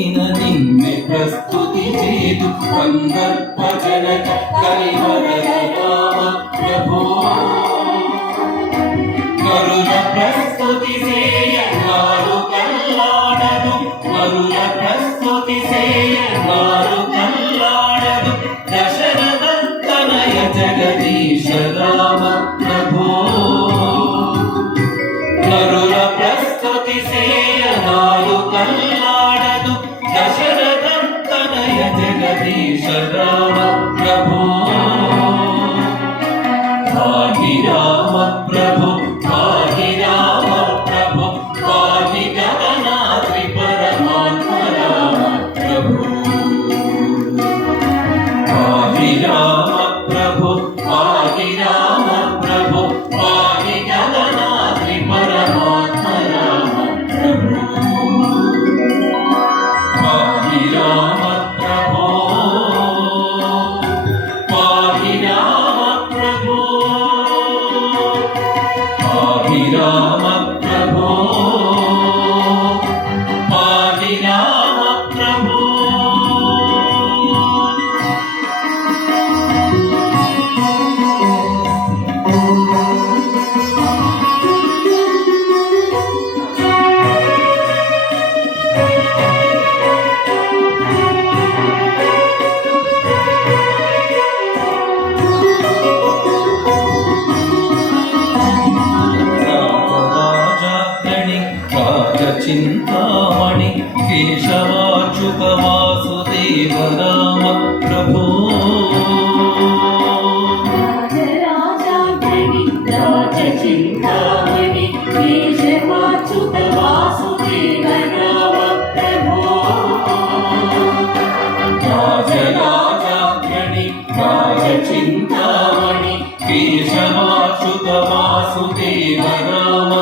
ದೀನ ನಿನ್ನೆ ಪ್ರಸ್ತುತಿ చేదు ಸಂದರ್ಭ ಜನಕ ಕಲಿವರದ ರಾಮ ಪ್ರಭೋ ಮರುಳ ಪ್ರಸ್ತುತಿ ಸೇಯ ಮಾರು ಕಲ್ಲಾಡದು ಮರುಳ ಪ್ರಸ್ತುತಿ ಸೇಯ ಮಾರು ಕಲ್ಲಾಡದು ದಶರಥ ತನಯ ಜಗದೀಶ ರಾಮ ಪ್ರಭೋ ಮರುಳ ಪ್ರಸ್ತುತಿ ಸೇಯ ಮಾರು ಕಲ್ಲಾಡದು ದಶರಥ ತನಯ ಜಗದೀಶ ರಾಮ ಪ್ರಭೋ ಪಾಹಿ ರಾಮ ಪ್ರಭು ಪಾಹಿ ರಾಮ ಪ್ರಭು ಪಾಹಿ ಗಗನಾದ್ರಿ ಪರಮಾತ್ಮ ರಾಮ ಪ್ರಭು ಪಾಹಿ ರಾಮ ಪ್ರಭು ಪಾಹಿ ರಾಮ ಪ್ರಭು ಪಾಹಿ ಗಗನಾದ್ರಿ ಪರಮಾತ್ಮ ರಾಮ ಪ್ರಭು ಪಾಹಿ ರಾಮ ಪ್ರಭು ಪಾಹಿ ರಾಮ ಪ್ರಭು ಪಾಹಿ ರಾಮ ಪ್ರಭು ಪಾಹಿ ರಾಮ ಪ್ರಭು చింతామణి కేశవాచ్యుత వాసుదేవ రామ ప్రభో చింతామణి కేశవాచ్యుత వాసుదేవ రామ ప్రభో రాజరాజాగ్రణి రాజచింతామణి కేశవాచ్యుత వాసుదేవ రామ